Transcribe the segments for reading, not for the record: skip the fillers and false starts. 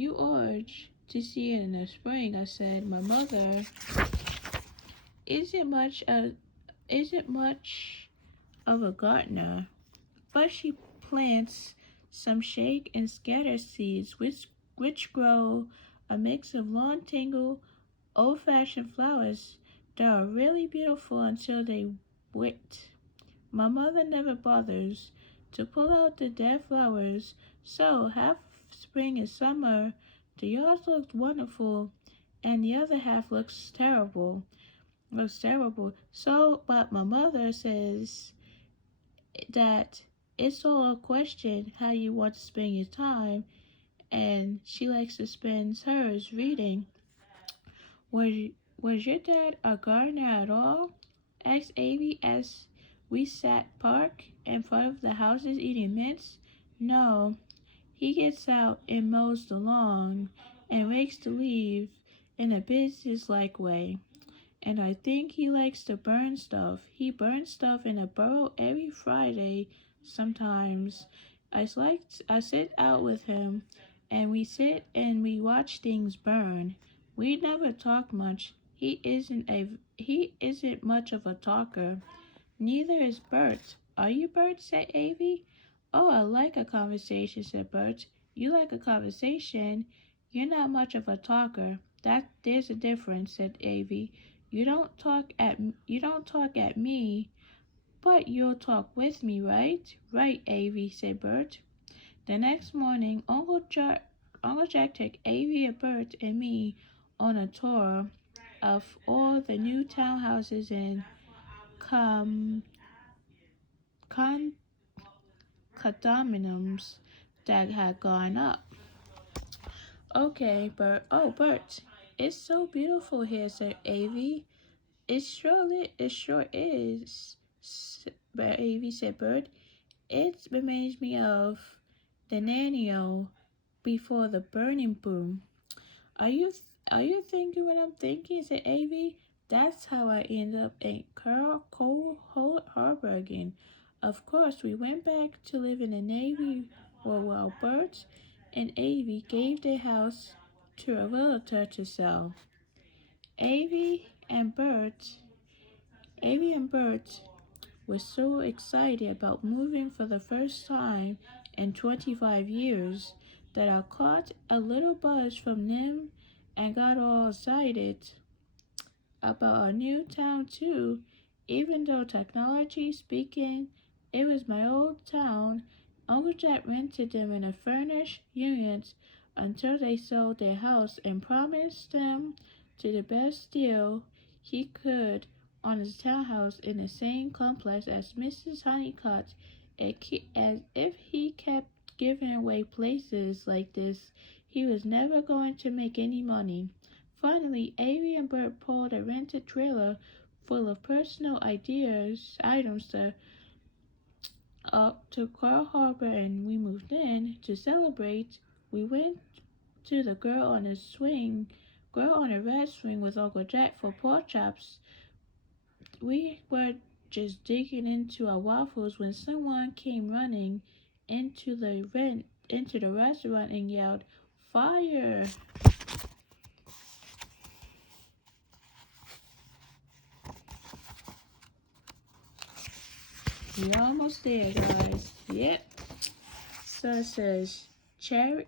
You urge to see it in the spring, I said. My mother isn't much of, isn't much of a gardener, but she plants some shake and scatter seeds which grow a mix of long tangled old-fashioned flowers that are really beautiful until they wilt. My mother never bothers to pull out the dead flowers, so half spring and summer the yard looks wonderful and the other half looks terrible. So but my mother says that it's all a question how you want to spend your time, and she likes to spend hers reading. Was your dad a gardener at all? Asked Avy as we sat park in front of the houses eating mints. No, he gets out and mows the lawn and rakes the leaves in a business-like way. And I think he likes to burn stuff. He burns stuff in a burrow every Friday sometimes. I sit out with him and we sit and we watch things burn. We never talk much. He isn't much of a talker. Neither is Bert. Are you, Bert? Said Avy. Oh, I like a conversation, said Bert. You like a conversation? You're not much of a talker. That there's a difference, said Avy. You don't talk at me, but you'll talk with me, right? Right, Avy, said Bert. The next morning, Uncle Jack took Avy and Bert and me on a tour of all the new townhouses in com- con- condominiums that had gone up. Okay, Bert. Oh, Bert, it's so beautiful here, said Avy. It sure is, Avy said Bert. It reminds me of the Nanio before the burning boom. Are you thinking what I'm thinking? Said Avy. That's how I end up in Cole Harbor again. Of course, we went back to live in the Navy while Bert and Avy gave their house to a realtor to sell. Avy and Bert, Avy and Bert were so excited about moving for the first time in 25 years that I caught a little buzz from them and got all excited about our new town too. Even though technology speaking, it was my old town, Uncle Jack rented them in a furnished unit until they sold their house and promised them to the best deal he could on his townhouse in the same complex as Mrs. Honeycutt. As if he kept giving away places like this, he was never going to make any money. Finally, Avery and Bert pulled a rented trailer full of personal items up to Coral Harbor and we moved in. To celebrate, we went to the girl on a red swing with Uncle Jack for pork chops. We were just digging into our waffles when someone came running into the restaurant and yelled, "Fire!" We're almost there, guys. Yep. So it says cherry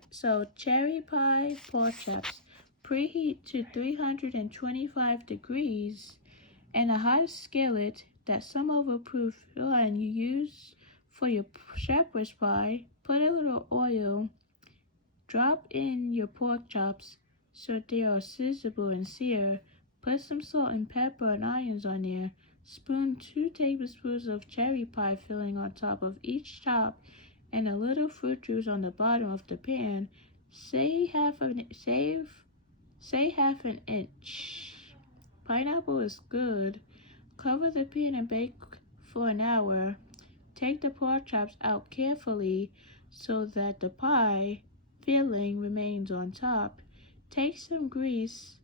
pie pork chops. Preheat to 325 degrees and a hot skillet that some overproof line you use for your shepherd's pie. Put a little oil. Drop in your pork chops so they are sizzleable and sear. Put some salt and pepper and onions on there. Spoon 2 tablespoons of cherry pie filling on top of each chop and a little fruit juice on the bottom of the pan. Say half an inch. Pineapple is good. Cover the pan and bake for an hour. Take the pork chops out carefully so that the pie filling remains on top. Take some grease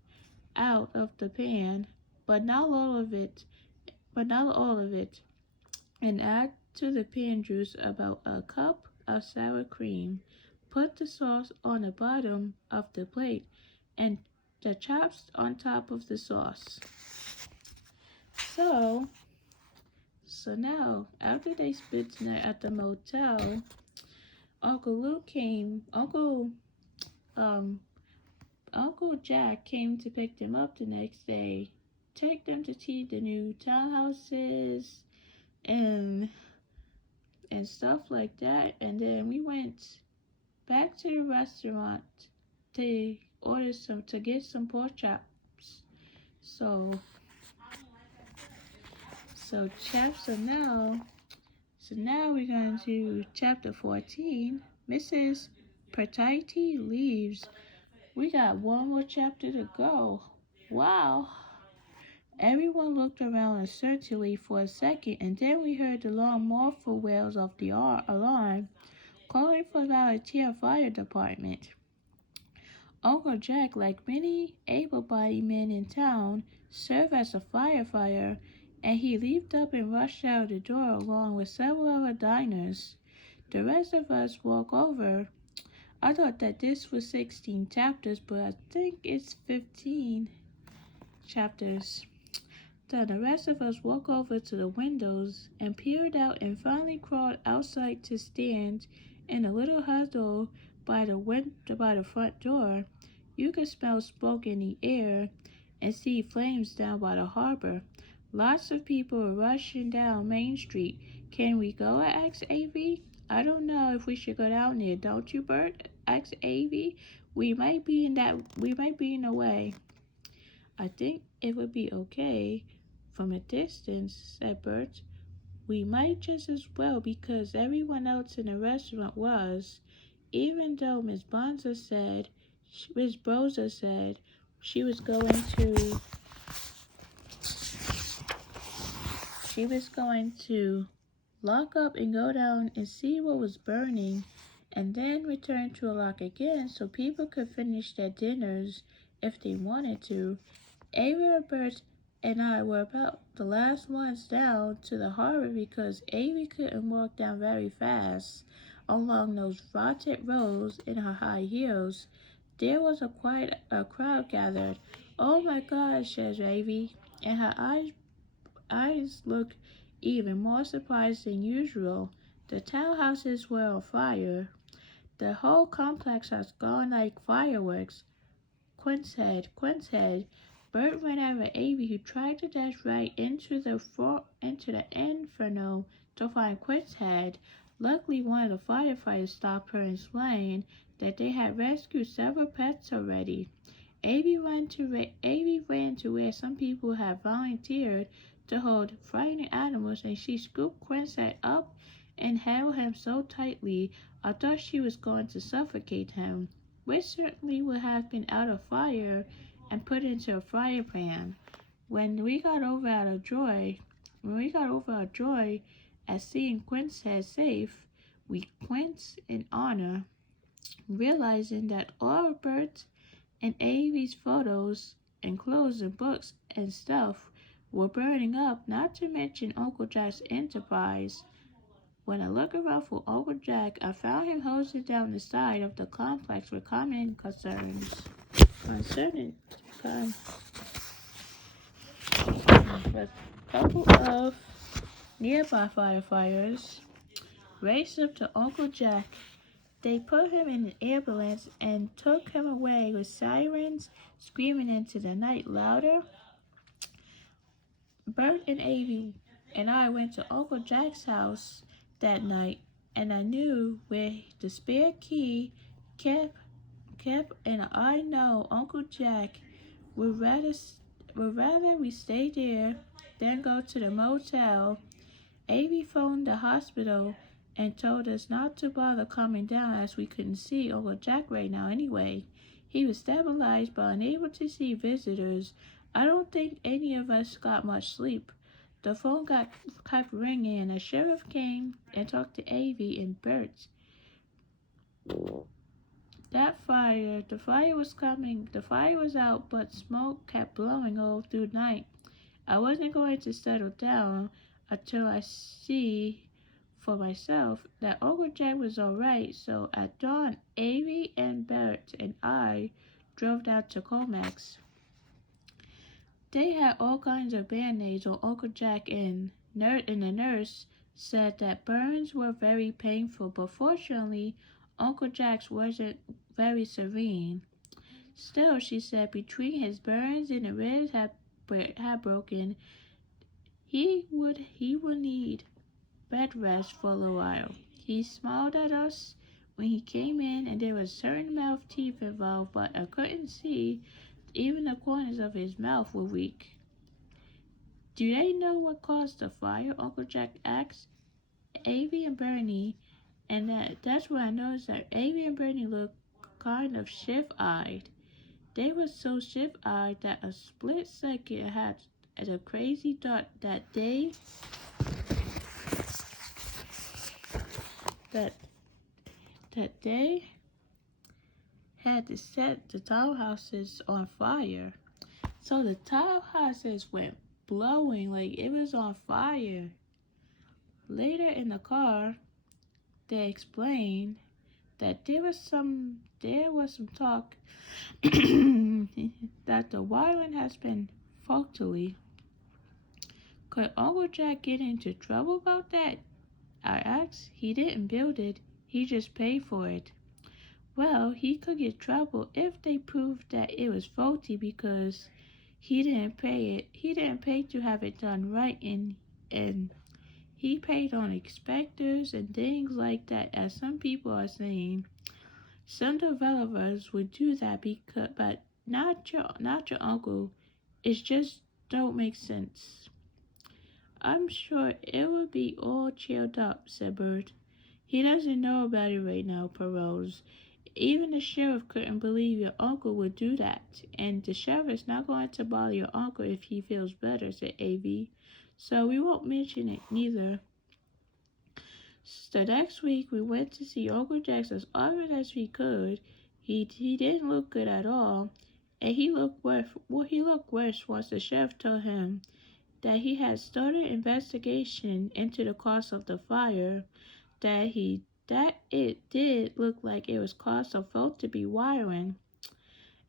out of the pan, but not all of it, and add to the pan juice about a cup of sour cream. put the sauce on the bottom of the plate and the chops on top of the sauce. So now, after they spent the night at the motel, um, Uncle Jack came to pick them up the next day, take them to see the new townhouses and stuff like that. And then we went back to the restaurant to to get some pork chops. So now we're going to chapter 14. Mrs. Petite leaves. We got one more chapter to go. Wow. Everyone looked around uncertainly for a second, and then we heard the long muffled wails of the alarm, calling for the volunteer fire department. Uncle Jack, like many able-bodied men in town, served as a firefighter, and he leaped up and rushed out the door along with several other diners. The rest of us walked over. I thought that this was 16 chapters, but I think it's 15 chapters. Then the rest of us walked over to the windows and peered out and finally crawled outside to stand in a little huddle by the front door. You could smell smoke in the air and see flames down by the harbor. Lots of people were rushing down Main Street. Can we go? I asked Avy. I don't know if we should go down there, don't you, Bert? Asked Avy. We might be in the way. I think it would be okay from a distance, said Bert. We might just as well because everyone else in the restaurant was, even though Miss Broza said she was going to lock up and go down and see what was burning and then return to lock again so people could finish their dinners if they wanted to. Avery, Bert, and I were about the last ones down to the harbor because Avery couldn't walk down very fast along those rotted roads in her high heels. There was quite a crowd gathered. Oh my gosh, says Avery, and her eyes looked even more surprised than usual. The townhouses were on fire. The whole complex has gone like fireworks. Quince head. Bert ran over Avy, who tried to dash right into the inferno to find Quince head. Luckily, one of the firefighters stopped her and explained that they had rescued several pets already. Avy ran to where some people had volunteered to hold frightened animals, and she scooped Quince head up and held him so tightly I thought she was going to suffocate him, which certainly would have been out of fire and put into a frying pan. When we got over our joy at seeing Quince head safe, we quinced in honor, realizing that all of Bert's and Avy's photos and clothes and books and stuff were burning up, not to mention Uncle Jack's enterprise. When I looked around for Uncle Jack, I found him hosing down the side of the complex with common concerning a couple of nearby firefighters raced up to Uncle Jack. They put him in an ambulance and took him away with sirens screaming into the night louder. Bert and Avy and I went to Uncle Jack's house that night, and I knew where the spare key kept, and I know Uncle Jack would rather we stay there than go to the motel. Avy phoned the hospital and told us not to bother coming down as we couldn't see Uncle Jack right now anyway. He was stabilized but unable to see visitors. I don't think any of us got much sleep. The phone kept ringing and the sheriff came and talked to Avy and Bert. The fire was out, but smoke kept blowing all through the night. I wasn't going to settle down until I see for myself that Uncle Jack was alright, so at dawn, Avy and Bert and I drove down to Comax. They had all kinds of band-aids on Uncle Jack, and the nurse said that burns were very painful, but fortunately, Uncle Jack's wasn't very severe. Still, she said, between his burns and the ribs had broken, he would need bed rest for a little while. He smiled at us when he came in, and there was a certain amount of teeth involved, but I couldn't see. Even the corners of his mouth were weak. Do they know what caused the fire? Uncle Jack asked Avy and Bernie, and that's when I noticed that Avy and Bernie looked kind of shift-eyed. They were so shift-eyed that a split second I had a crazy thought that they had to set the tile houses on fire. So the tile houses went blowing like it was on fire. Later in the car, they explained that there was some talk that the wiring has been faulty. Could Uncle Jack get into trouble about that? I asked. He didn't build it, he just paid for it. Well, he could get trouble if they proved that it was faulty because he didn't pay it. He didn't pay to have it done right, and he paid on inspectors and things like that, as some people are saying. Some developers would do that but not your uncle. It just don't make sense. I'm sure it will be all chilled up, said Bert. He doesn't know about it right now, Perose. Even the sheriff couldn't believe your uncle would do that, and the sheriff is not going to bother your uncle if he feels better, said Avy. So we won't mention it neither. The next week we went to see Uncle Jack as often as we could. He didn't look good at all, and he looked worse. Well, he looked worse once the sheriff told him that he had started an investigation into the cause of the fire, that it did look like it was caused of faulty wiring.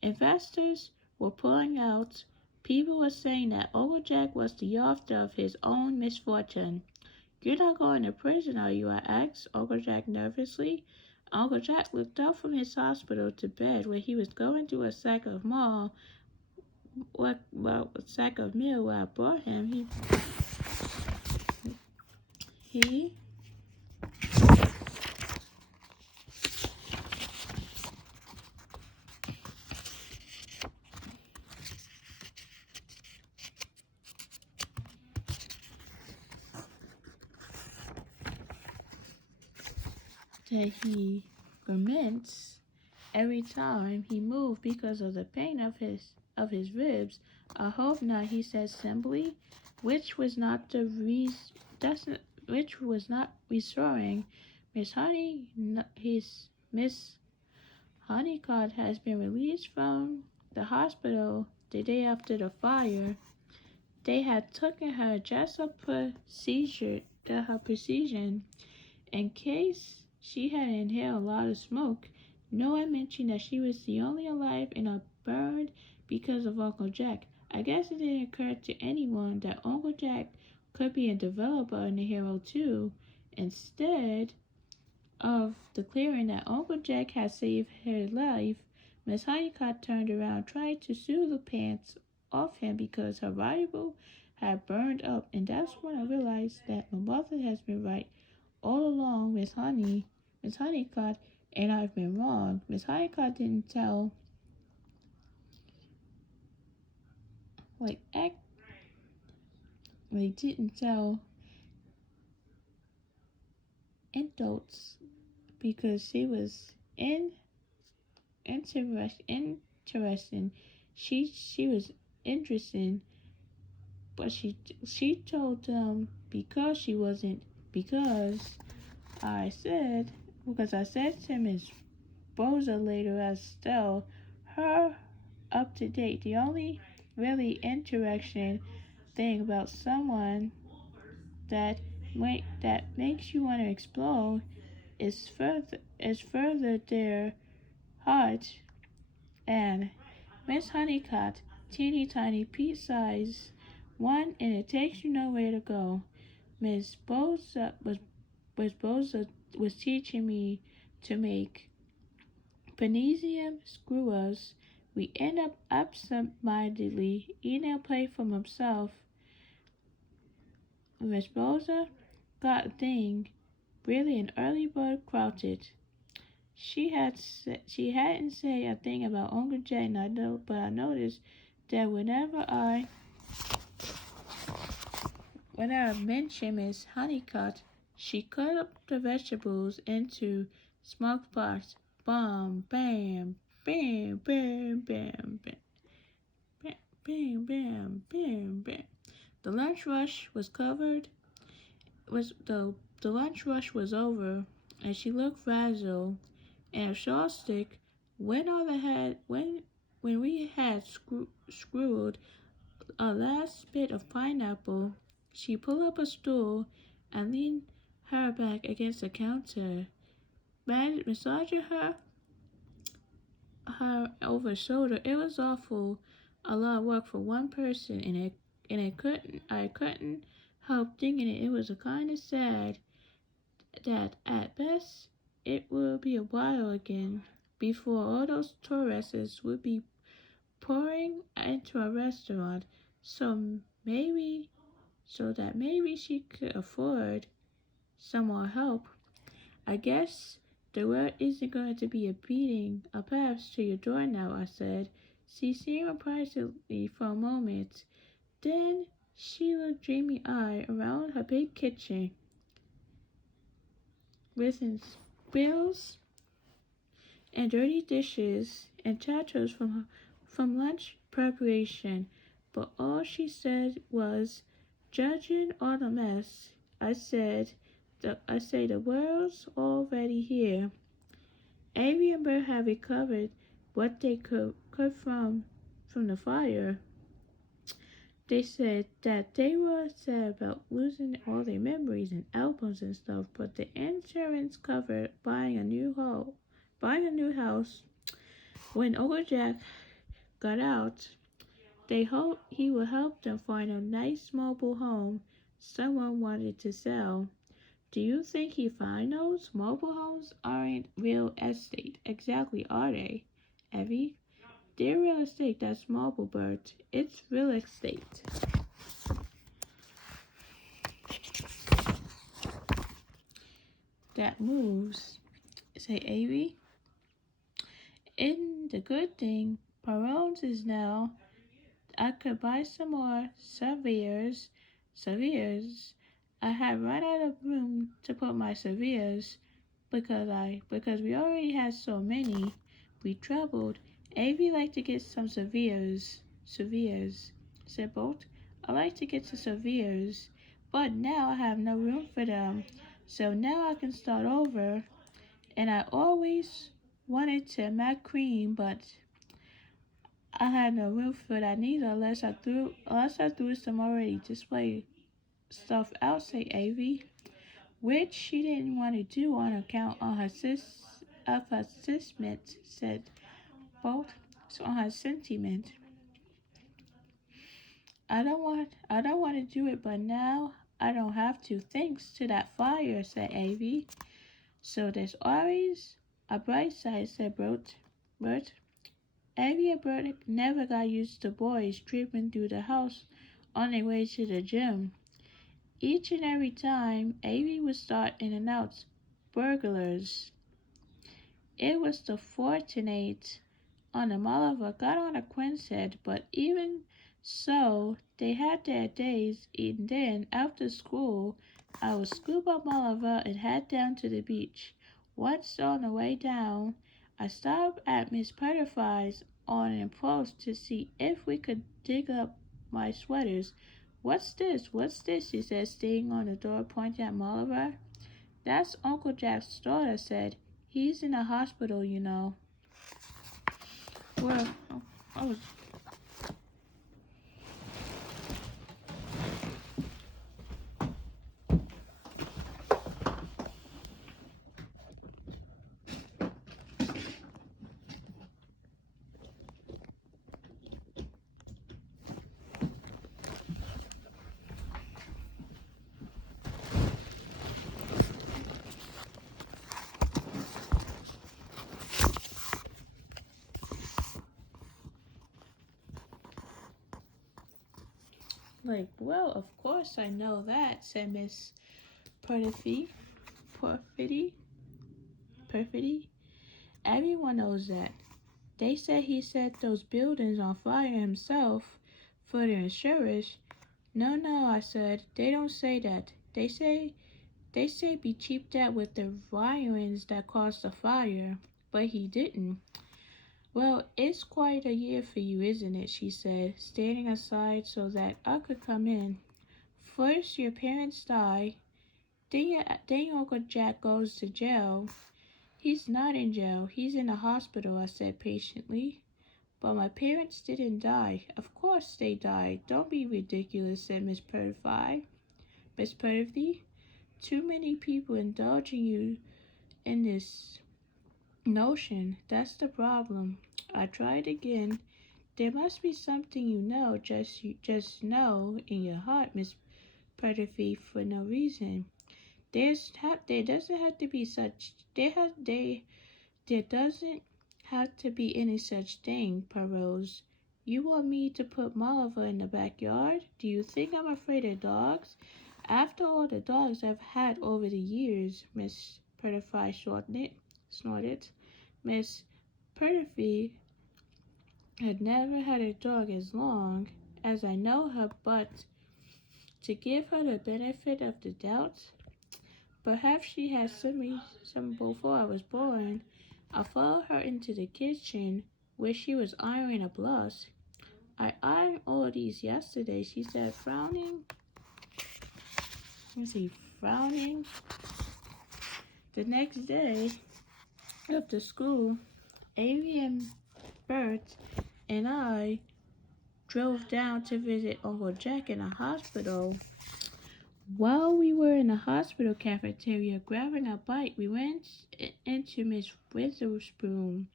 Investors were pulling out. People were saying that Uncle Jack was the author of his own misfortune. You're not going to prison, are you? I asked Uncle Jack nervously. Uncle Jack looked up from his hospital to bed where he was going through a sack of meal. A sack of meal where I brought him. He that he laments every time he moved because of the pain of his ribs. I hope not, he said simply, which was not reassuring. Miss Honeycutt has been released from the hospital the day after the fire. They had taken her just her precision in case she had inhaled a lot of smoke. No one mentioned that she was the only alive in a burned because of Uncle Jack. I guess it didn't occur to anyone that Uncle Jack could be a developer and a hero too. Instead of declaring that Uncle Jack had saved her life, Miss Honeycutt turned around trying to sue the pants off him because her Bible had burned up, and that's when I realized that my mother has been right all along. Miss Honeycutt, and I've been wrong. Miss Honeycutt didn't tell adults because she was interesting. She was interesting, but she told them because she wasn't, because I said to Miss Boza later as still her up to date. The only really interesting thing about someone that that makes you want to explode is further their heart and Miss Honeycutt, teeny tiny pea-sized one, and it takes you nowhere to go. Miss Boza was teaching me to make Panesium skewers. We end up absent-mindedly eating a plate from himself. Miss Boza got a thing, really an early bird caught it. She hadn't said a thing about Uncle Jack, but I noticed that whenever I mentioned Miss Honeycutt, she cut up the vegetables into smoked parts. Bam, bam, bam, bam, bam, bam, bam, bam, bam, bam, bam. The lunch rush was covered. Was the lunch rush was over, and she looked frazzled. And a shawl stick. When we had screwed a last bit of pineapple, she pulled up a stool and leaned her back against the counter, massaging her over shoulder. It was awful, a lot of work for one person, and I couldn't help thinking it was a kind of sad that at best it will be a while again before all those tourists would be pouring into a restaurant. So maybe maybe she could afford some more help. I guess the world isn't going to be beating a path to your door now, I said. She seemed surprisingly for a moment. Then she looked dreamy-eyed around her big kitchen, with spills and dirty dishes and tatters from lunch preparation. But all she said was, "Judging all the mess," I say the world's already here. Avery and Bert had recovered what they could from the fire. They said that they were sad about losing all their memories and albums and stuff, but the insurance covered buying a new house. When Uncle Jack got out, they hoped he would help them find a nice mobile home someone wanted to sell. Do you think he find those? Mobile homes aren't real estate, exactly, are they, Evie? They're real estate, that's mobile, Bert. It's real estate. That moves, say Avery. And the good thing, Parones is now, I could buy some more Saviers. I had run out of room to put my Saviers because we already had so many. We troubled. Avery liked to get some Saviers, said Bolt. I like to get some Saviers, but now I have no room for them. So now I can start over. And I always wanted to make cream, but I had no room for that neither unless I threw some already display stuff out, say Avy, which she didn't want to do on account of her sentiment, said Bolt. So on her sentiment. I don't want to do it, but now I don't have to, thanks to that fire, said Avy. So there's always a bright side, said Bert. Avy and Bert never got used to boys creeping through the house on their way to the gym. Each and every time, Avy would start and announce, "Burglars." It was the fortunate on the Molliver got on a Quinn's head, but even so, they had their days, and then, after school, I would scoop up Molliver and head down to the beach. Once on the way down, I stopped at Miss Butterfly's on impulse to see if we could dig up my sweaters. What's this? She said, staying on the door, pointing at Molliver. That's Uncle Jack's daughter, said. He's in a hospital, you know. Well, I was... Like, well, of course I know that, said Miss Perfidy. Perfidy? Perfidy? Everyone knows that. They said he set those buildings on fire himself for the insurers. No, no, I said. They don't say that. They say he cheaped out with the violins that caused the fire, but he didn't. Well, it's quite a year for you, isn't it? She said, standing aside so that I could come in. First, your parents die, then your Uncle Jack goes to jail. He's not in jail, he's in a hospital, I said patiently. But my parents didn't die. Of course they died. Don't be ridiculous, said Miss Purdy. Miss Purdy, too many people indulging you in this notion. That's the problem. I tried again. There must be something just know in your heart, Miss Purdy, for no reason. There doesn't have to be such. There doesn't have to be any such thing, Perrose. You want me to put Molliver in the backyard? Do you think I'm afraid of dogs? After all the dogs I've had over the years, Miss Purdy snorted. Miss Purdy had never had a dog as long as I know her, but to give her the benefit of the doubt, perhaps she had some before I was born. I followed her into the kitchen where she was ironing a blouse. I ironed all these yesterday, she said, frowning. Frowning. The next day after school, Avery and Bert and I drove down to visit Uncle Jack in a hospital. While we were in the hospital cafeteria grabbing a bite, we went into Miss Witherspoon,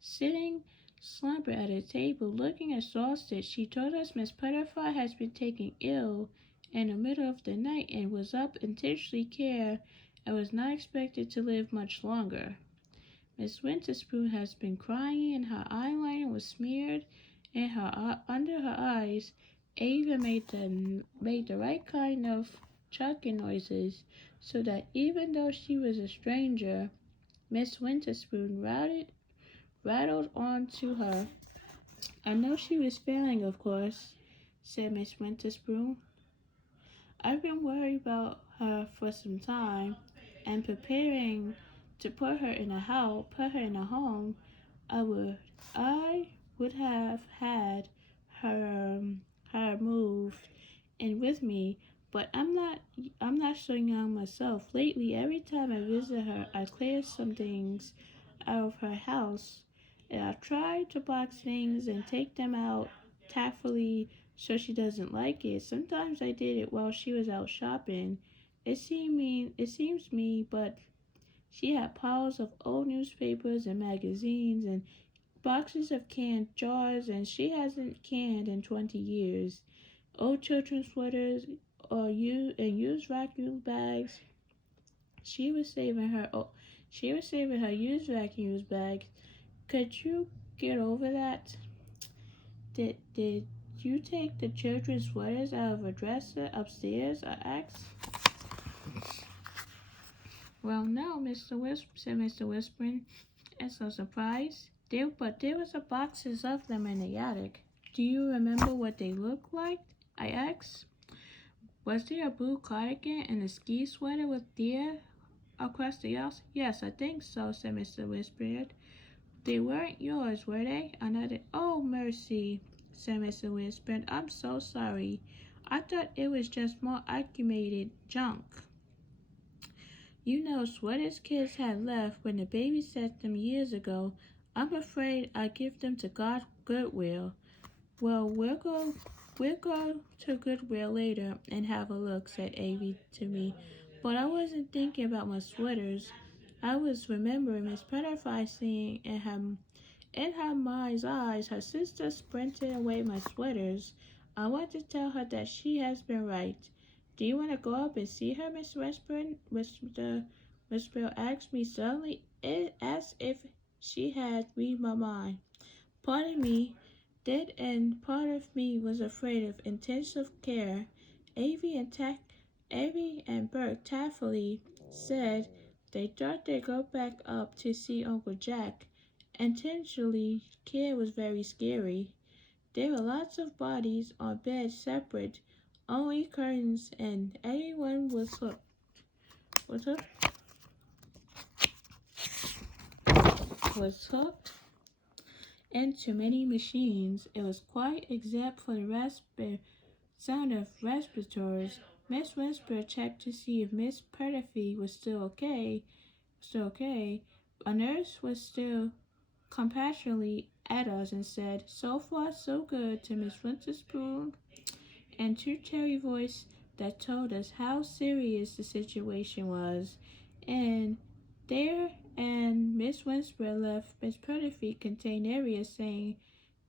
sitting slumber at a table, looking exhausted. She told us Miss Butterfly has been taken ill in the middle of the night and was up intensely care and was not expected to live much longer. Miss Witherspoon has been crying and her eyeliner was smeared and under her eyes. Ava made the right kind of chucking noises so that even though she was a stranger, Miss Witherspoon rattled on to her. I know she was failing, of course, said Miss Witherspoon. I've been worried about her for some time and preparing to put her in a home. I would have had her moved in with me, but I'm not so young myself. Lately, every time I visit her, I clear some things out of her house, and I try to box things and take them out tactfully so she doesn't like it. Sometimes I did it while she was out shopping. It seems me, but she had piles of old newspapers and magazines and boxes of canned jars, and she hasn't canned in 20 years. Old children's sweaters or used vacuum bags. She was saving her. She was saving her used vacuum bags. Could you get over that? Did you take the children's sweaters out of her dresser upstairs? I asked. Well, no, said Mr. Whispering, and so surprised. But there was a boxes of them in the attic. Do you remember what they looked like? I asked. Was there a blue cardigan and a ski sweater with deer across the house? Yes, I think so, said Mr. Whispered. They weren't yours, were they? I nodded. Oh, mercy, said Mr. Whispered. I'm so sorry. I thought it was just more accumulated junk. You know, sweaters kids had left when the baby set them years ago. I'm afraid I give them to Goodwill. Well, we'll go to Goodwill later and have a look, said Avie to me. But I wasn't thinking about my sweaters. I was remembering Miss Butterfly seeing in her mind's eyes her sister sprinted away my sweaters. I want to tell her that she has been right. Do you want to go up and see her, Miss Whisper asked me suddenly, as if she had read my mind. Pardon me, Then, and part of me was afraid of intensive care. Avie and Bert tactfully said they thought they'd go back up to see Uncle Jack. Intentionally, care was very scary. There were lots of bodies on beds separate, only curtains, and everyone was hooked into many machines. It was quiet except for the sound of respirators. Miss Whisper checked to see if Miss Pettifee was still okay. A nurse was still compassionately at us and said, "So far, so good," to Miss Witherspoon, and two cherry voice that told us how serious the situation was. And there and Miss Whisper left Miss Pettifee contained area saying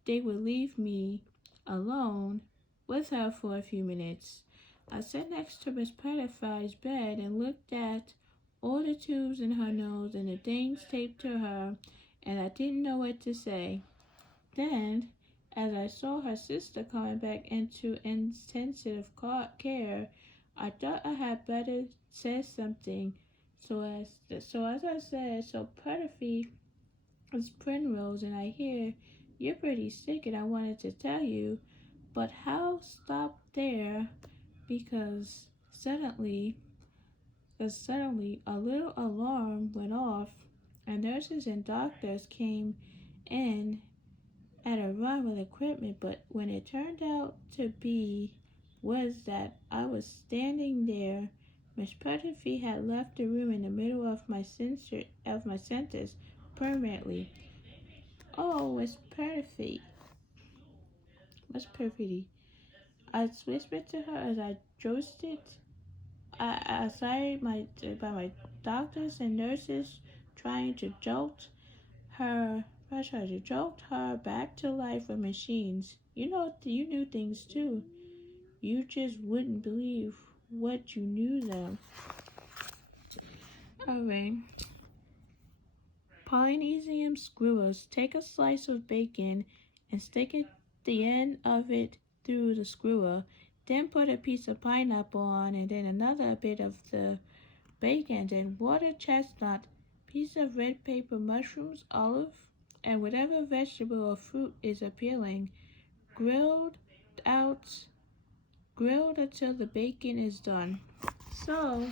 they would leave me alone with her for a few minutes. I sat next to Miss Pettifee's bed and looked at all the tubes in her nose and the things taped to her, and I didn't know what to say. Then, as I saw her sister coming back into intensive care, I thought I had better say something. So as I said, "So Pettifee, it's Primrose, and I hear you're pretty sick, and I wanted to tell you." But Hal stopped there because suddenly a little alarm went off, and nurses and doctors came in at a run with equipment. But when it turned out to be was that I was standing there, Miss Pettifee had left the room in the middle of my sentence permanently. "Oh, Miss Pettifee," I whispered to her as I josted aside by my doctors and nurses trying to her jolt her back to life with machines. You knew things too. You just wouldn't believe what you knew them. Alright. Polynesian screwers. Take a slice of bacon and stick the end of it through the skewer. Then put a piece of pineapple on, and then another bit of the bacon, then water chestnut, piece of red pepper, mushrooms, olive, and whatever vegetable or fruit is appealing. Grilled out, grilled until the bacon is done. So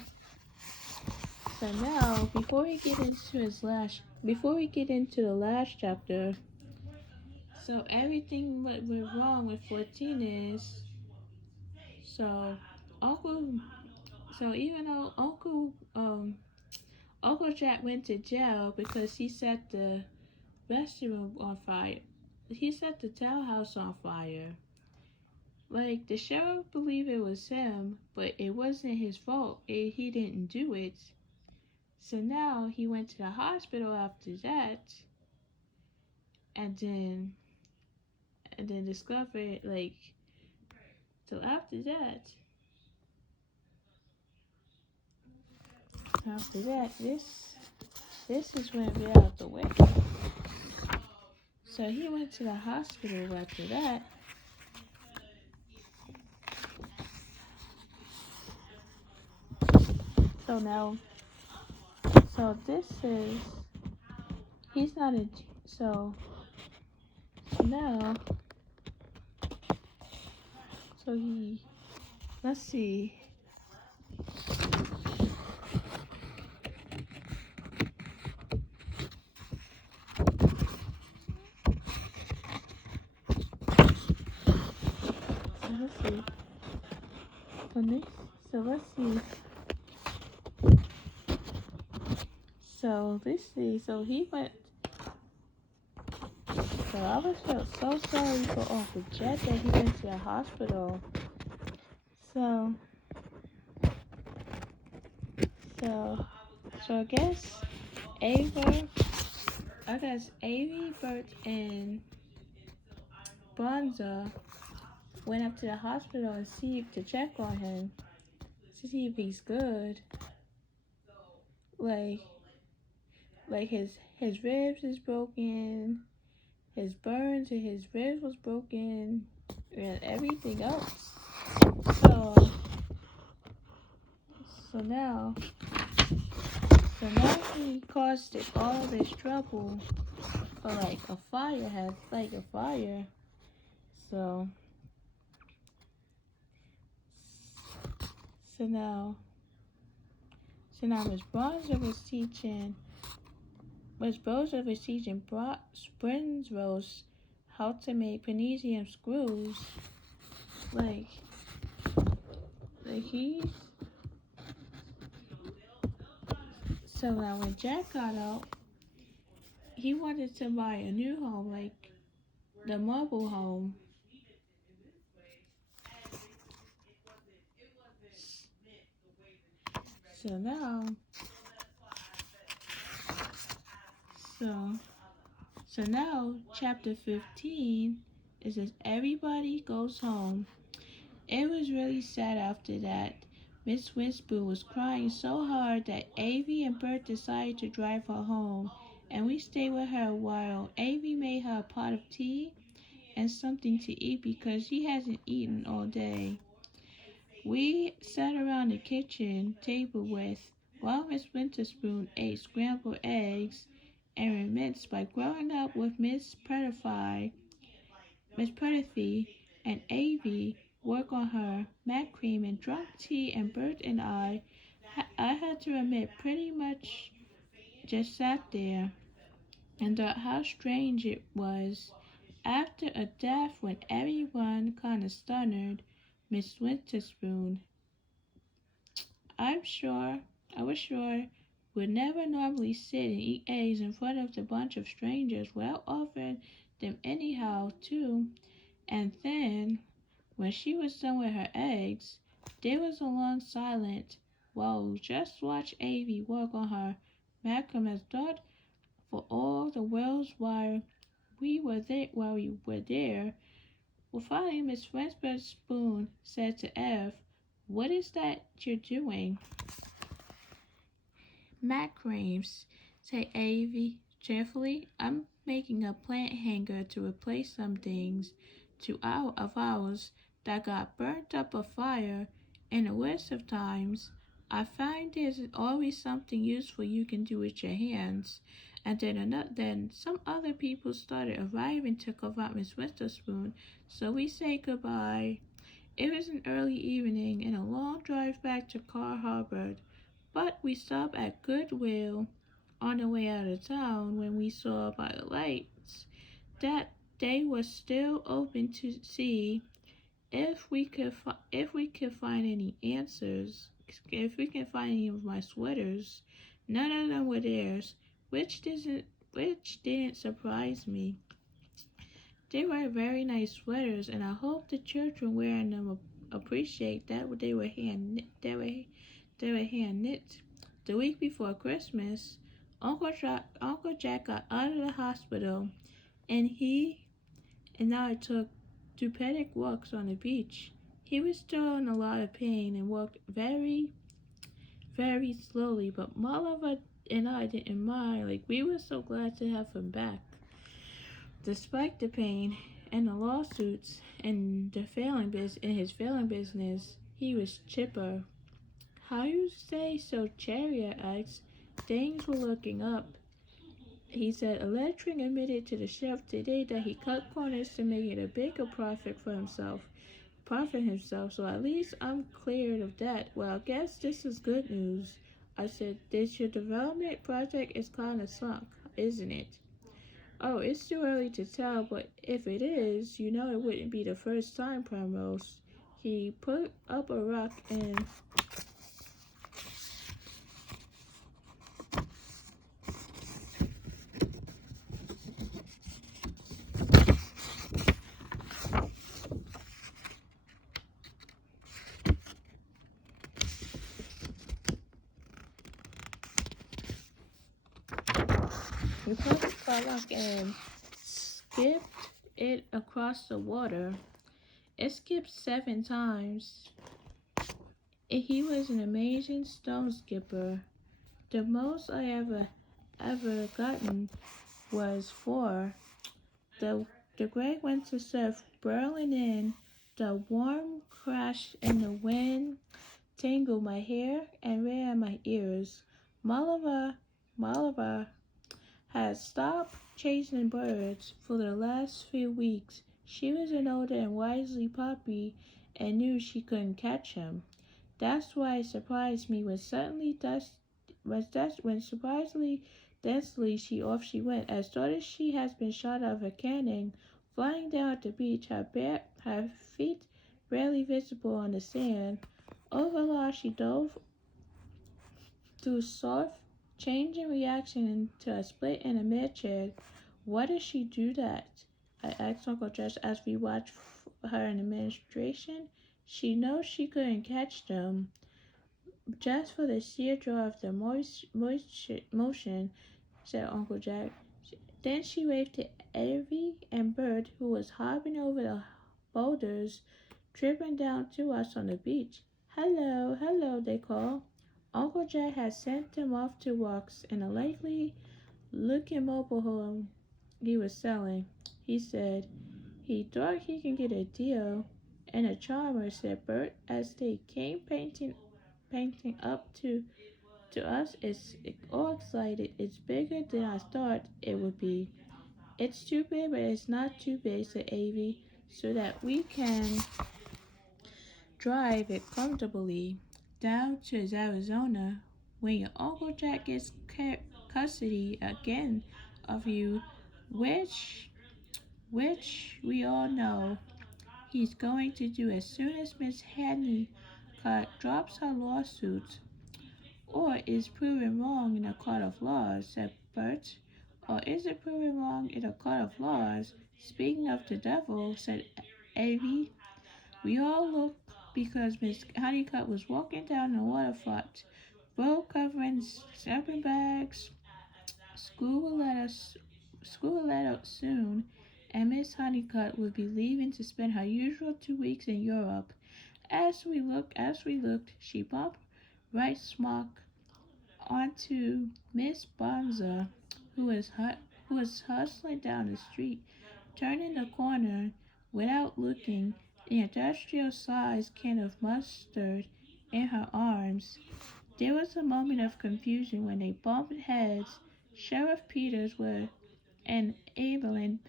now, before we get into the last chapter, so everything what went wrong with 14 is, so Uncle, so even though Uncle Jack went to jail because he set the restroom on fire. He set the townhouse on fire. Like, the sheriff believed it was him, but it wasn't his fault. He didn't do it. So now he went to the hospital after that, and then discovered, like, so after that, this is when we're out the way. So he went to the hospital after that. So now, so this is, he's not a, so now, so he, let's see. Let's see. So let's see. So let's see. So he went. So I was so sorry for Uncle Jet that he went to the hospital. So I guess Avie, Bert, and Bonza went up to the hospital to check on him, to see if he's good. Like his ribs is broken, his burns and his ribs was broken and everything else. So, so now, so now he caused it all this trouble for like a fire. So, so now, so now Miss Bronzer was teaching Sprinsrose how to make Panesium screws. Like he. So now when Jack got out, he wanted to buy a new home, like the mobile home. So now, so so now, chapter 15 is as everybody goes home. It was really sad after that. Miss Winspoon was crying so hard that Avie and Bert decided to drive her home, and we stayed with her while Avie made her a pot of tea and something to eat because she hasn't eaten all day. We sat around the kitchen table while Miss Witherspoon ate scrambled eggs and reminisced by growing up with Miss Pettifee, and Avie work on her mac cream and drunk tea, and Bert and I had to admit, pretty much just sat there and thought how strange it was. After a death when everyone kinda stuttered, Miss Witherspoon, I was sure, would never normally sit and eat eggs in front of a bunch of strangers without offering them anyhow, too. And then, when she was done with her eggs, there was a long silence. Well, just watch Avie work on her. Malcolm has thought for all the world while we were there. Well, finally, Miss Witherspoon said to Ev, "What is that you're doing?" "Macrames," said Avie cheerfully. "I'm making a plant hanger to replace some things of ours that got burnt up a fire in the worst of times. I find there's always something useful you can do with your hands." And then some other people started arriving to cover up Miss Witherspoon, so we say goodbye. It was an early evening and a long drive back to Car Harbor, but we stopped at Goodwill on the way out of town when we saw by the lights that they were still open to see if we could find any answers. If we can find any of my sweaters, none of them were theirs, which didn't surprise me. They were very nice sweaters, and I hope the children wearing them appreciate that they were hand knit. The week before Christmas, Uncle Jack got out of the hospital, and he and I took therapeutic walks on the beach. He was still in a lot of pain and walked very, very slowly, but Oliver and I didn't mind. Like, we were so glad to have him back. Despite the pain and the lawsuits and his failing business, he was chipper. "How you stay so cheery?" I asked. "Things were looking up," he said. Electric admitted to the sheriff today that he cut corners to make it a bigger profit himself, so at least I'm cleared of that. Well, I guess this is good news. I said, "This your development project is kinda sunk, isn't it?" "Oh, it's too early to tell, but if it is, you know it wouldn't be the first time, Primrose." He put up a rock and skipped it across the water. It skipped 7 times. He was an amazing stone skipper. The most I ever gotten was 4. The, the great winter surf whirling in, the warm crash in the wind tingled my hair and ran my ears. Malabar had stopped chasing birds for the last few weeks. She was an older and wisely puppy and knew she couldn't catch him. That's why it surprised me when surprisingly densely she went, as though she had been shot out of a cannon, flying down at the beach, her feet barely visible on the sand. Overall, she dove through soft, changing reaction into a split in a mid-chin. Why did she do that? I asked Uncle Jess as we watched her in administration. She knows she couldn't catch them, just for the sheer draw of the motion, said Uncle Jack. Then she waved to Evie and Bert, who was hopping over the boulders, tripping down to us on the beach. Hello, hello, they called. Uncle Jack had sent them off to walks in a likely looking mobile home he was selling. He said he thought he could get a deal. And a charmer, said Bert, as they came painting up to us. It's all excited. It's bigger than I thought it would be. It's too big, but it's not too big, said Avie, so that we can drive it comfortably down to Arizona. When your Uncle Jack gets custody again of you, which we all know he's going to do as soon as Miss Honeycutt drops her lawsuit, or is proven wrong in a court of laws, said Bert. Or is it proven wrong in a court of laws? Speaking of the devil, said Avie. We all looked because Miss Honeycutt was walking down the waterfront, boat covering shopping bags. School will let out soon, and Miss Honeycutt would be leaving to spend her usual 2 weeks in Europe. As we looked, she bumped right smack onto Miss Bonza, who was hustling down the street. Turning the corner without looking, the industrial-sized can of mustard in her arms. There was a moment of confusion when they bumped heads. Sheriff Peters was ambling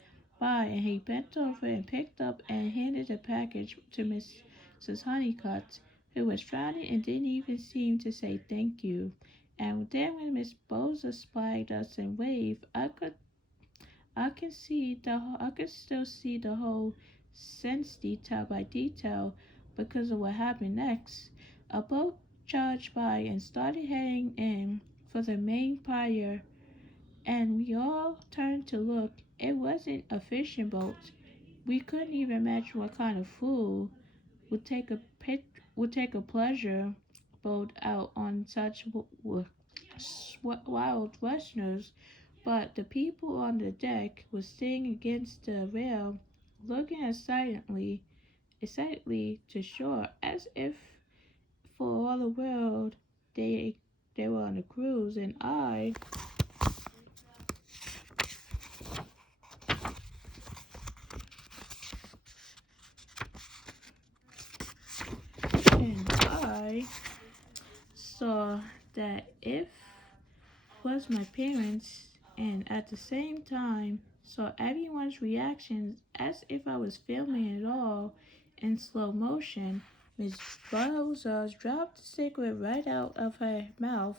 by, and he bent over and picked up and handed the package to Mrs. Honeycutt, who was frowning and didn't even seem to say thank you. And then when Miss Boza spied us and waved, I could still see the whole sense detail by detail because of what happened next. A boat charged by and started heading in for the main pier, and we all turned to look. It wasn't a fishing boat. We couldn't even imagine what kind of fool would take a pleasure boat out on such wild westerners. But the people on the deck were sitting against the rail, looking excitedly to shore, as if for all the world they were on a cruise. And I saw that if was my parents, and at the same time saw everyone's reactions as if I was filming it all in slow motion. Miss Bowser dropped the cigarette right out of her mouth.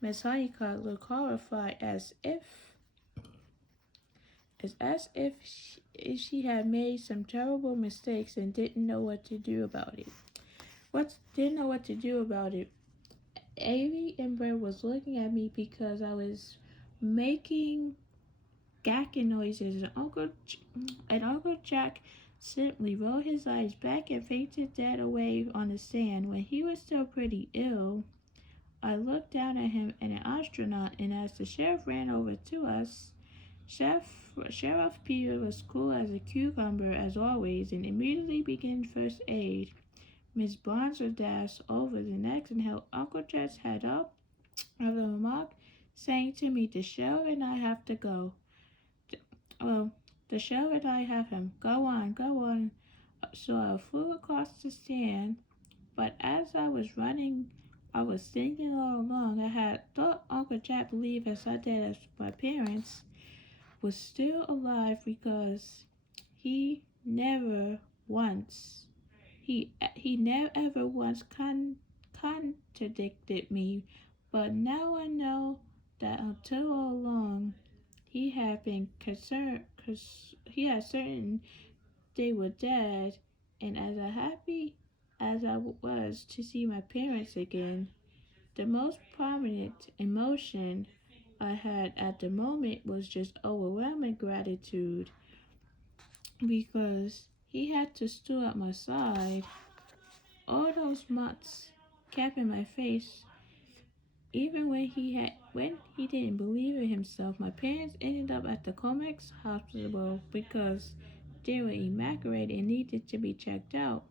Miss Honeycutt looked horrified, as if she had made some terrible mistakes and didn't know what to do about it. Avie and Brett was looking at me because I was making gacking noises, and Uncle Jack simply rolled his eyes back and fainted dead away on the sand. When he was still pretty ill, I looked down at him and an astronaut, and as the sheriff ran over to us, Sheriff Peter was cool as a cucumber as always and immediately began first aid. Miss Bonzer dashed over the next and held Uncle Jack's head up of the remark, saying to me, "The sheriff and I have to go." Well, The show would I have him. Go on, go on. So I flew across the sand, but as I was running, I was thinking all along. I had thought Uncle Jack believed as I did as my parents was still alive because he never once he never ever once contradicted me. But now I know that until all along he had been concerned because he had certain they were dead, and as happy as I was to see my parents again, the most prominent emotion I had at the moment was just overwhelming gratitude because he had to stood at my side all those months, cap in my face, even when he didn't believe in himself. My parents ended up at the Comex hospital because they were immaculate and needed to be checked out.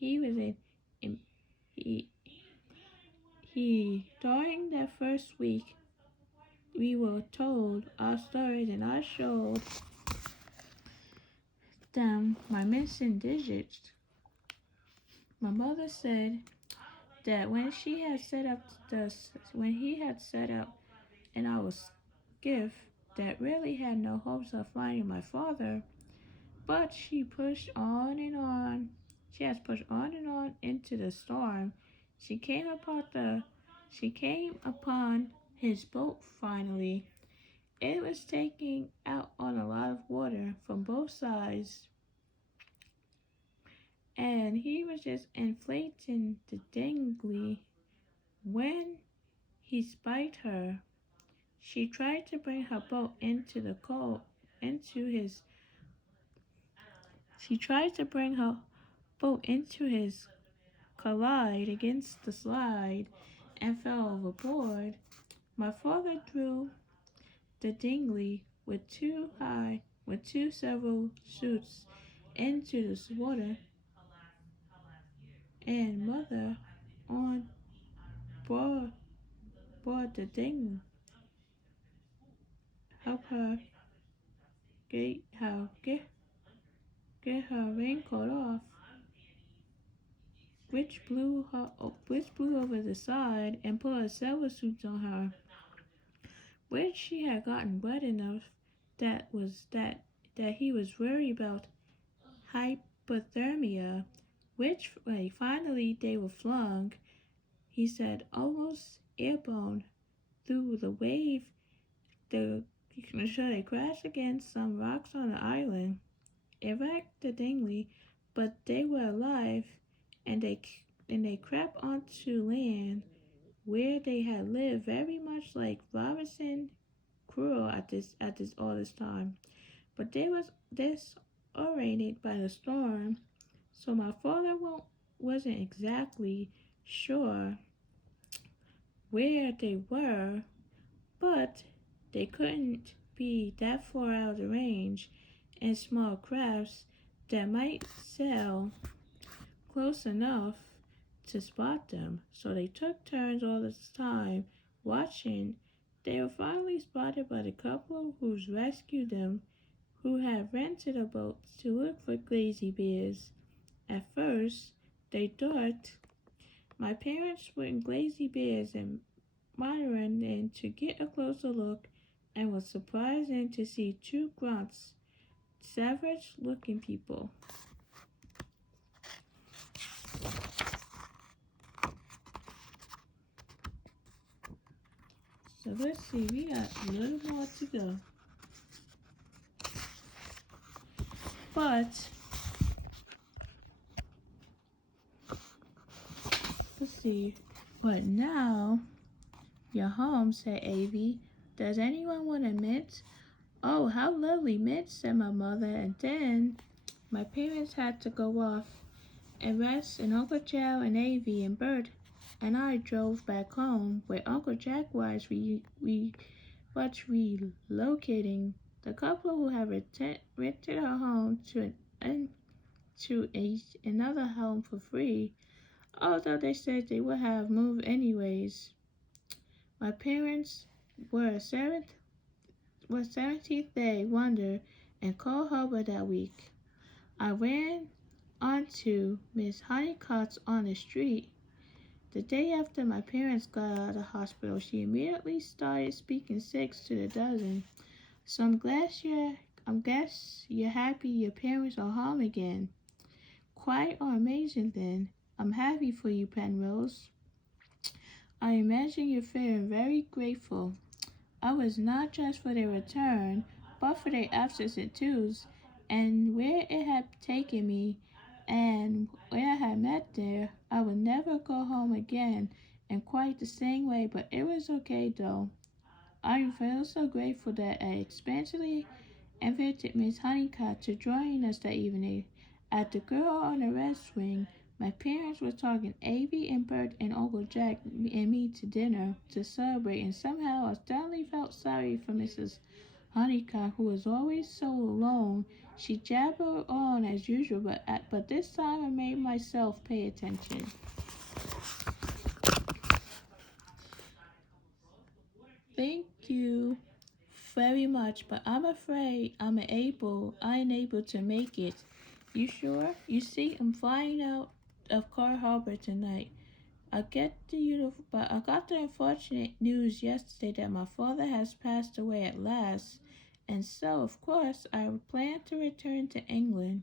He was in he he during that first week we were told our stories and I showed them my missing digits. My mother said that when he had set up and I was gift that really had no hopes of finding my father, but she pushed on and on. She has pushed on and on into the storm. She came upon his boat finally. It was taking out on a lot of water from both sides, and he was just inflating the dinghy when he spied her. She tried to bring her boat into the cold, into his. She tried to bring her boat into his collide against the slide and fell overboard. My father drew the dinghy with two several shoots into this water, and mother on board the dinghy help her get her raincoat off, which blew over the side and put a several suits on her, which she had gotten wet enough that he was worried about hypothermia, which finally they were flung, he said, almost airborne through the wave. So they crashed against some rocks on the island. It wrecked the dinghy, but they were alive, and they crept onto land where they had lived very much like Robinson Crusoe at this all this time. But they was disoriented by the storm, so my father wasn't exactly sure where they were, but they couldn't be that far out of the range, and small crafts that might sail close enough to spot them. So they took turns all this time watching. They were finally spotted by the couple who's rescued them, who had rented a boat to look for lazy bears. At first, they thought my parents were in lazy bears and monitoring in to get a closer look, and was surprised then to see two grunts, savage-looking people. So let's see, we got a little more to go. But let's see. But now you're home, said Avy. Does anyone want a mint? Oh, how lovely, mint, said my mother, and then my parents had to go off and rest, and Uncle Joe and Avy and Bert and I drove back home, where Uncle Jack was relocating. The couple who had rented our home to another home for free, although they said they would have moved anyways. My parents were 17th day wonder in Cole Harbor that week. I ran onto Miss Honeycutt's on the street. The day after my parents got out of the hospital, she immediately started speaking six to the dozen. So I'm guess you're happy your parents are home again. Quite amazing then. I'm happy for you, Penrose. I imagine you're feeling very grateful. I was not just for their return, but for their absence too, and where it had taken me, and where I had met there. I would never go home again in quite the same way, but it was okay though. I feel so grateful that I explicitly invited Miss Honeycutt to join us that evening. At the Girl on the Red Swing, my parents were talking Avy and Bert and Uncle Jack and me to dinner to celebrate, and somehow I suddenly felt sorry for Mrs. Honeycutt, who was always so alone. She jabbered on as usual, but this time I made myself pay attention. Thank you very much, but I'm afraid I ain't able to make it. You sure? You see, I'm flying out of Car Harbor tonight. But I got the unfortunate news yesterday that my father has passed away at last, and so of course I plan to return to England,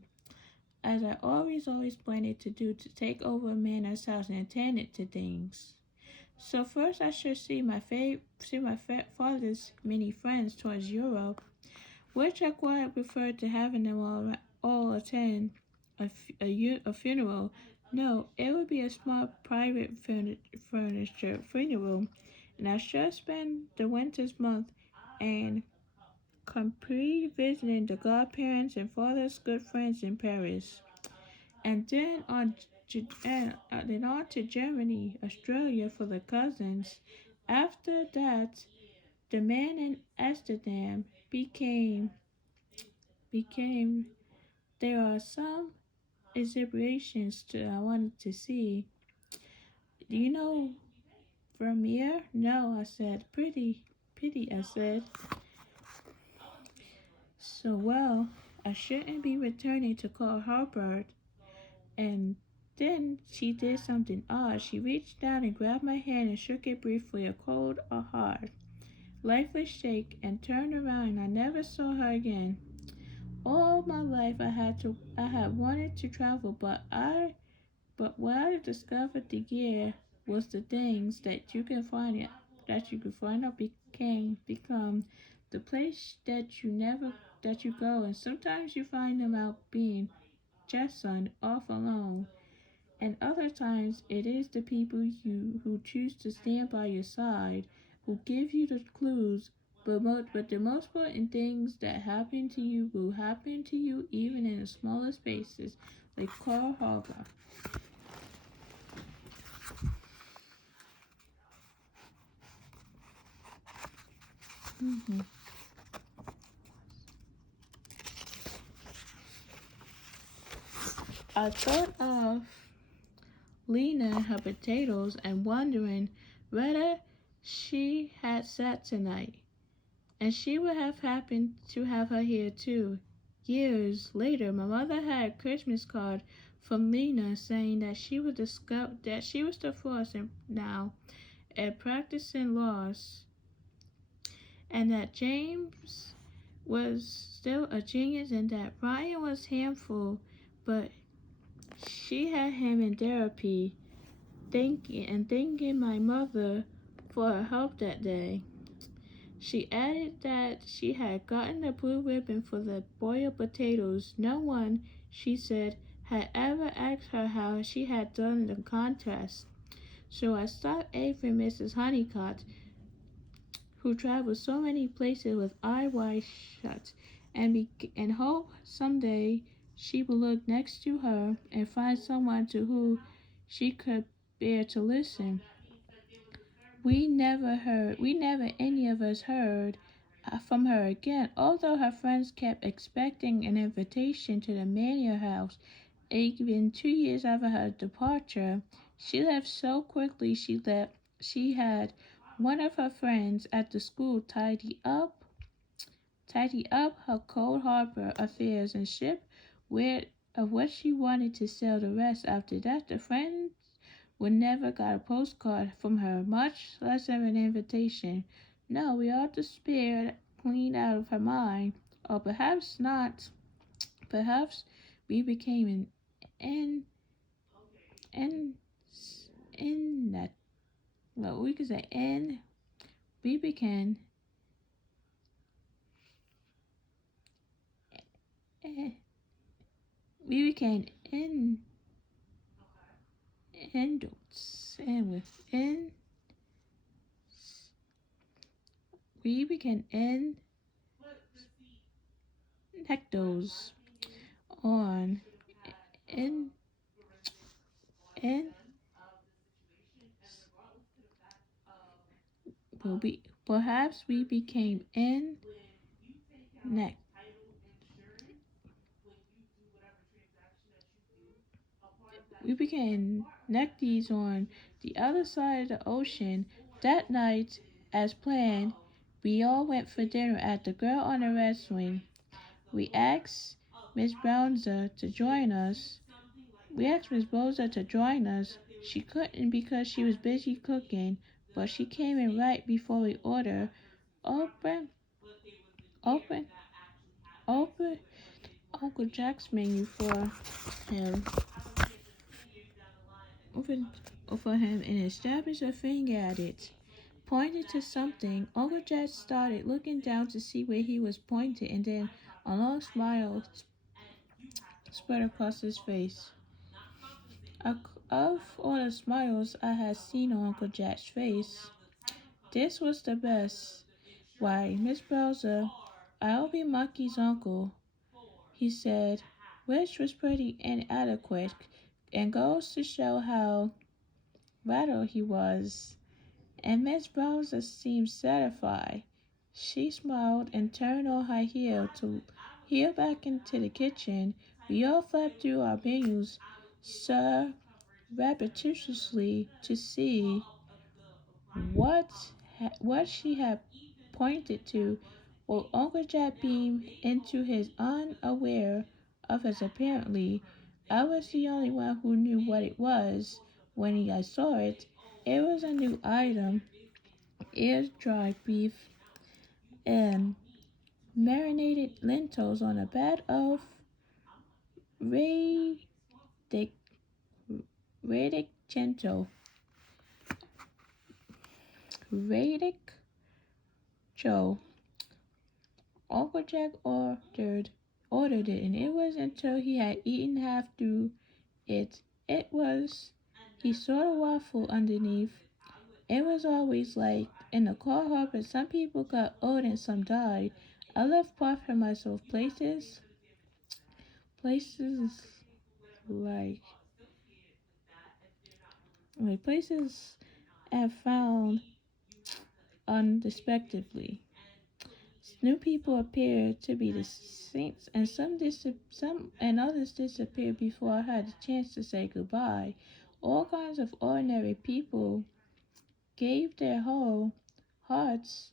as I always planned to do, to take over Manners House and attend it to things. So first I should see my father's many friends towards Europe, which I quite prefer to having them all attend a funeral. No, it would be a small private furniture funeral, and I should spend the winter's month and complete visiting the godparents and father's good friends in Paris, and then on to Germany, Australia for the cousins. After that, the man in Amsterdam became. There are some exhibitions I wanted to see. Do you know Vermeer? No, I said. Pity, I said. So, well, I shouldn't be returning to call Harvard. And then she did something odd. She reached down and grabbed my hand and shook it briefly, a cold, a hard, lifeless shake, and turned around, and I never saw her again. All my life I had wanted to travel, but what I discovered the year was the things that you can find out become the place that you go, and sometimes you find them out being just off alone, and other times it is the people who choose to stand by your side, who give you the clues. But the most important things that happen to you will happen to you even in the smallest spaces, like Carl Harbor. I thought of Lena and her potatoes and wondering whether she had sat tonight, and she would have happened to have her here too. Years later, my mother had a Christmas card from Lena saying that she was divorced and now and practicing laws, and that James was still a genius and that Ryan was handful, but she had him in therapy, thanking my mother for her help that day. She added that she had gotten a blue ribbon for the boiled potatoes. No one, she said, had ever asked her how she had done the contest. So I stopped Avery Mrs. Honeycutt, who traveled so many places with eyes wide shut, and hope someday she would look next to her and find someone to whom she could bear to listen. We never any of us heard from her again, although her friends kept expecting an invitation to the Manor House. Even 2 years after her departure, she left so quickly. She had one of her friends at the school tidy up tidy up her Cold Harbor affairs and ship where of what she wanted to sell the rest. After that, the friends would never got a postcard from her, much less an invitation. No, we ought to spare clean out of her mind. Or perhaps not. Perhaps we became an in in in that well we could say in we became eh, we became indults and within we became nectos on in in will be perhaps we became in neck we became necties on the other side of the ocean that night. As planned, we all went for dinner at the Girl on the Red Swing. We asked Miss Brownser to join us. We asked Miss Brownser to join us. She couldn't because she was busy cooking, but she came in right before we ordered. Open, open, open Uncle Jack's menu him, open for him, and established a finger at it. Pointed to something. Uncle Jack started looking down to see where he was pointing, and then a long smile spread across his face. Of all the smiles I had seen on Uncle Jack's face, this was the best. Why, Miss Bowser, I'll be Monkey's uncle, he said, which was pretty inadequate and goes to show how rattled he was. And Miss Bowser seemed satisfied. She smiled and turned on her heel to heel back into the kitchen. We all flapped through our menus, surreptitiously to see what what she had pointed to. While Uncle Jack beamed into his unaware of us apparently. I was the only one who knew what it was. When I saw it, it was a new item. Air-dried beef and marinated lentils on a bed of radic- radicchio. Radicchio. Uncle Jack ordered it, and it was until he had eaten half through it. It was he saw the waffle underneath. It was always like in the Cold Harbor, some people got old and some died. I left part for myself places like places and found unexpectedly. New people appeared to be the saints, and some and others disappeared before I had a chance to say goodbye. All kinds of ordinary people gave their whole hearts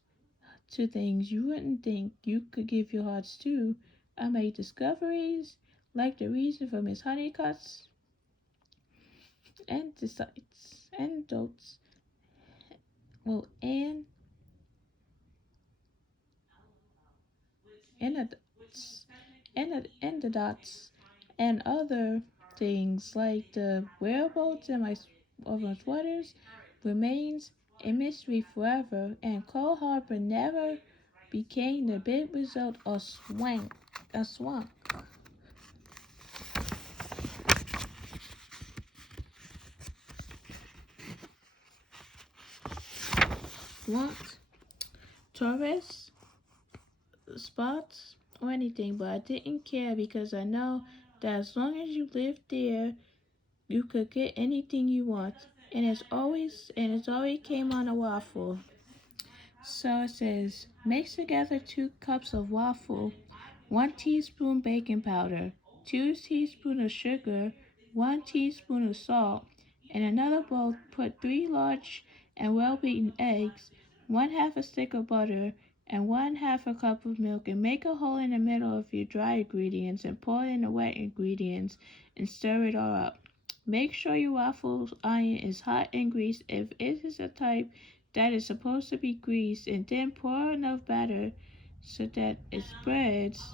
to things you wouldn't think you could give your hearts to. I made discoveries like the reason for Miss Honeycutt's and the sites and dots. Well, and the dots and the dots and other things like the whereabouts of my sweaters remains a mystery forever, and Cold Harbor never became the big result of a swamp. Swamp tourist spots or anything, but I didn't care because I know that as long as you lived there, you could get anything you want, and it's always came on a waffle. So it says, mix together 2 cups of waffle, 1 teaspoon baking powder, 2 teaspoons of sugar, 1 teaspoon of salt. In another bowl, put 3 large and well-beaten eggs, 1/2 a stick of butter, and 1/2 a cup of milk, and make a hole in the middle of your dry ingredients and pour in the wet ingredients and stir it all up. Make sure your waffle iron is hot and greased if it is a type that is supposed to be greased, and then pour enough batter so that it spreads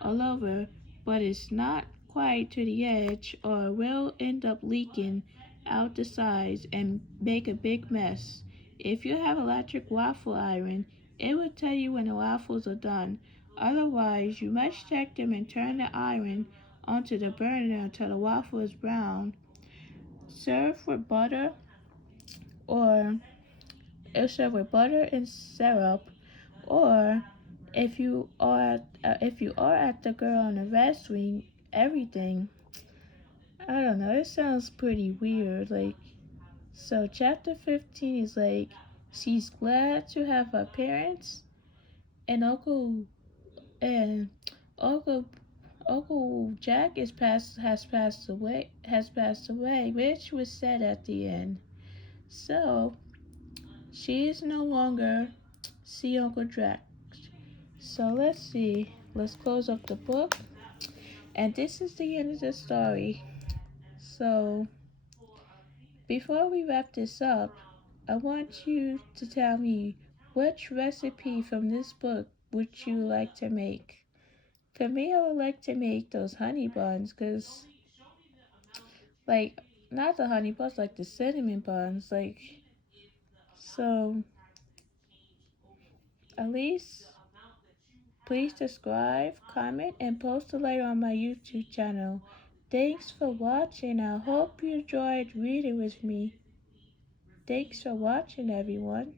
all over, but it's not quite to the edge, or it will end up leaking out the sides and make a big mess. If you have electric waffle iron, it will tell you when the waffles are done. Otherwise, you must check them and turn the iron onto the burner until the waffle is brown. Serve with butter or serve with butter and syrup, or if you are at the girl on the wrestling everything. I don't know, it sounds pretty weird. So chapter 15 is she's glad to have her parents, and and Uncle Uncle Jack has passed away, which was said at the end. So she is no longer see Uncle Jack. So let's see. Let's close up the book. And this is the end of the story. So before we wrap this up, I want you to tell me, which recipe from this book would you like to make? For me, I would like to make those honey buns, because, like, not the honey buns, like the cinnamon buns. So, at least, please subscribe, comment, and post a like on my YouTube channel. Thanks for watching. I hope you enjoyed reading with me. Thanks for watching, everyone.